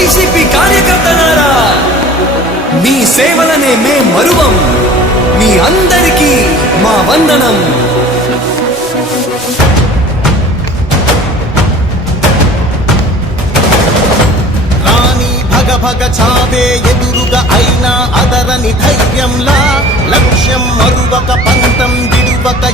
YCP కార్యకర్తలారా మీ సేవలనే మే మరువం. మీ అందరికీ మా వందనం. రాణి భగ భగ చావే ఎదురుగా అయినా అదరని ధైర్యంలా లక్ష్యం మరువక పంతం విడువక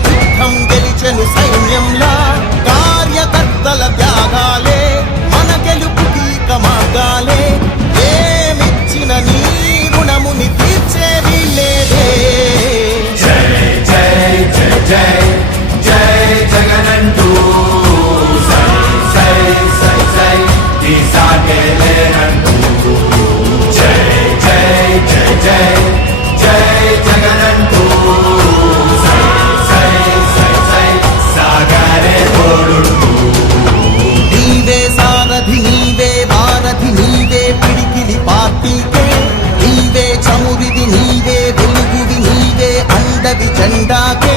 అండవి జెండాకే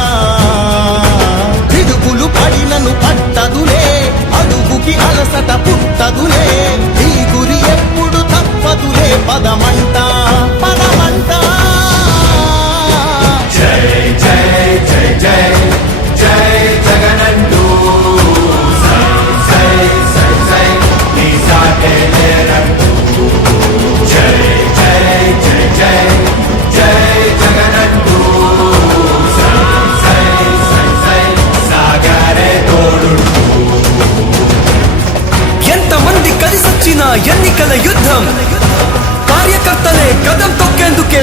గెలిచిన ఎన్నికల యుద్ధం కార్యకర్తలే కదం తొక్కేందుకే